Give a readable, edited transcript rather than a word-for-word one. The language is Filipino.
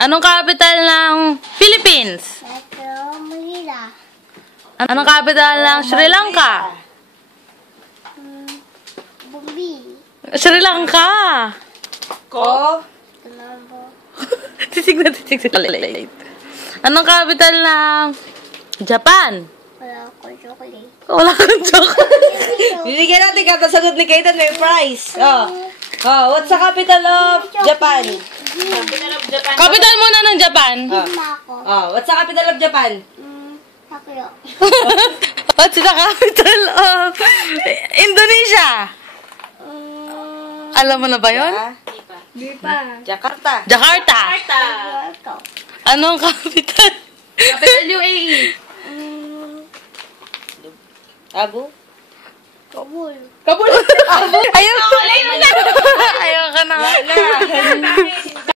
Anong capital ng Philippines? Metro Manila. Anong capital ng Sri Lanka? Bumbi. Sri Lanka! Ko? Colombo. Tisig na tisig sa late. Anong capital ng Japan? Wala ko chocolate. Wala kang chocolate. Bibigyan natin katasagot ni Kayton, may prize. What's the capital of Japan? Capital muna ng Japan. Mako. What's the capital of Japan? Takyo. What's the capital of Indonesia? Alam mo na ba yun? Di pa. Jakarta. Jakarta. Ito. Anong capital? Capital UAE. Abu? Kabul. Kabul. Ayaw ka na.